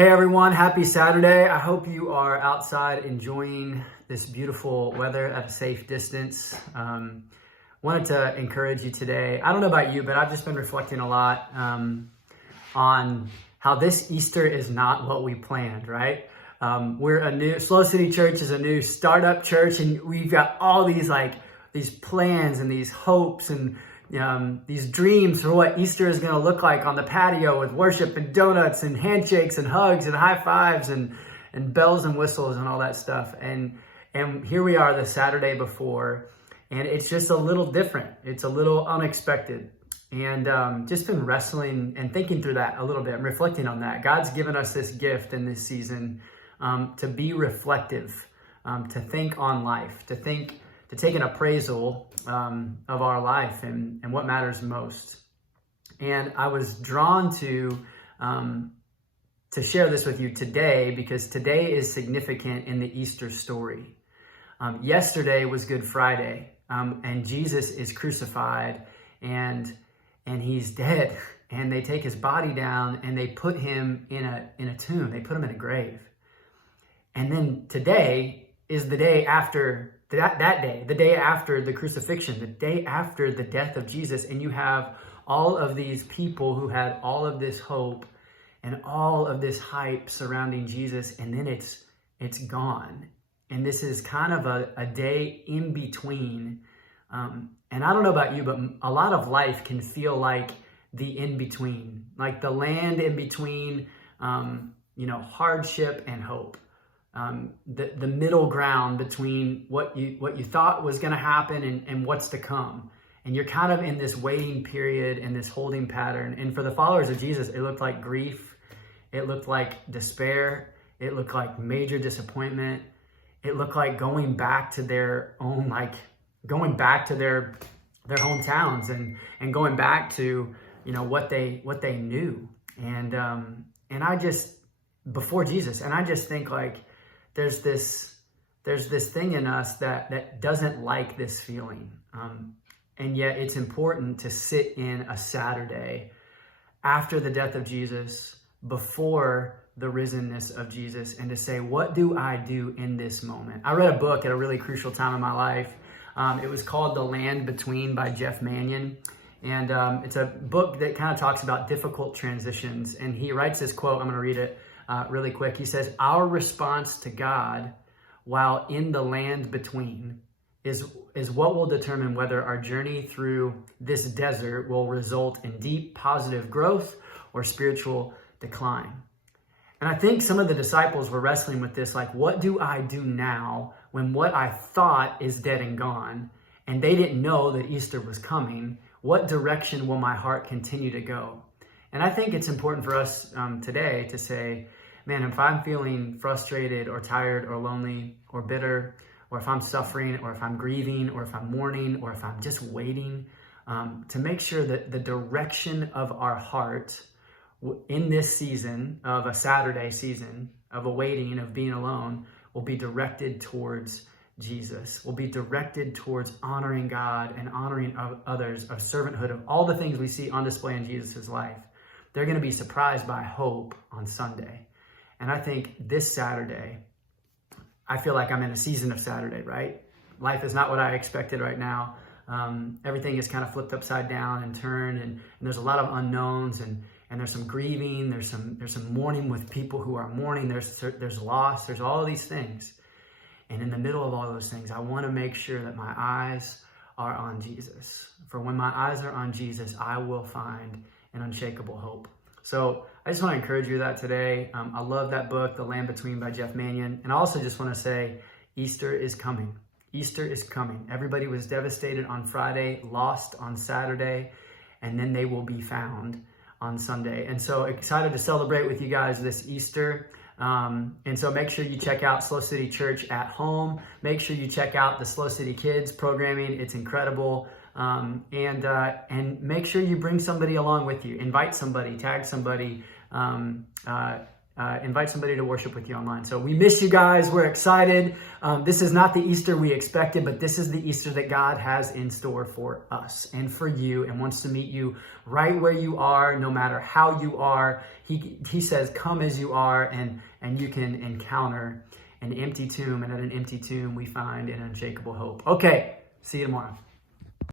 Hey everyone, happy Saturday. I hope you are outside enjoying this beautiful weather at a safe distance. Wanted to encourage you today. I don't know about you, but I've just been reflecting a lot on how this Easter is not what we planned, right? We're a new, Slow City Church is a new startup church, and we've got all these plans and these hopes and these dreams for what Easter is going to look like on the patio with worship and donuts and handshakes and hugs and high fives and bells and whistles and all that stuff. And here we are the Saturday before, and it's just a little different. It's a little unexpected. And just been wrestling and thinking through that a little bit and reflecting on that. God's given us this gift in this season to be reflective, to think on life, to take an appraisal of our life and what matters most. And I was drawn to share this with you today because today is significant in the Easter story. Yesterday was Good Friday, and Jesus is crucified and he's dead. And they take his body down and they put him in a tomb. They put him in a grave. And then today is the day after that day, the day after the crucifixion, the day after the death of Jesus. And you have all of these people who had all of this hope and all of this hype surrounding Jesus, and then it's gone. And this is kind of a day in between. And I don't know about you, but a lot of life can feel like the in-between, like the land in between, hardship and hope. The middle ground between what you thought was going to happen and what's to come. And you're kind of in this waiting period and this holding pattern. And for the followers of Jesus, it looked like grief. It looked like despair. It looked like major disappointment. It looked like going back to their hometowns and going back to, what they knew. And I just, before Jesus, and I just think like, there's this thing in us that doesn't like this feeling. And yet it's important to sit in a Saturday after the death of Jesus, before the risenness of Jesus, and to say, what do I do in this moment? I read a book at a really crucial time in my life. It was called The Land Between by Jeff Manion. And it's a book that kind of talks about difficult transitions. And he writes this quote, I'm going to read it really quick. He says, our response to God while in the land between is what will determine whether our journey through this desert will result in deep positive growth or spiritual decline. And I think some of the disciples were wrestling with this, like, what do I do now when what I thought is dead and gone, and they didn't know that Easter was coming? What direction will my heart continue to go? And I think it's important for us today to say, man, if I'm feeling frustrated or tired or lonely or bitter, or if I'm suffering, or if I'm grieving, or if I'm mourning, or if I'm just waiting, to make sure that the direction of our heart in this season of a Saturday season of awaiting, of being alone, will be directed towards Jesus, will be directed towards honoring God and honoring others, of servanthood, of all the things we see on display in Jesus' life. They're going to be surprised by hope on Sunday. And I think this Saturday, I feel like I'm in a season of Saturday, right? Life is not what I expected right now. Everything is kind of flipped upside down and turned, and there's a lot of unknowns, and there's some grieving, there's some mourning with people who are mourning, there's loss, there's all of these things. And in the middle of all those things, I want to make sure that my eyes are on Jesus. For when my eyes are on Jesus, I will find an unshakable hope. So I just want to encourage you that today. I love that book, The Land Between by Jeff Manion. And I also just want to say, Easter is coming. Easter is coming. Everybody was devastated on Friday, lost on Saturday, and then they will be found on Sunday. And so excited to celebrate with you guys this Easter. And so make sure you check out Slow City Church at home. Make sure you check out the Slow City Kids programming. It's incredible. And make sure you bring somebody along with you. Invite somebody, tag somebody, invite somebody to worship with you online. So we miss you guys. We're excited. This is not the Easter we expected, but this is the Easter that God has in store for us and for you, and wants to meet you right where you are, no matter how you are. He says, come as you are, and you can encounter an empty tomb, and at an empty tomb we find an unshakable hope. Okay, see you tomorrow.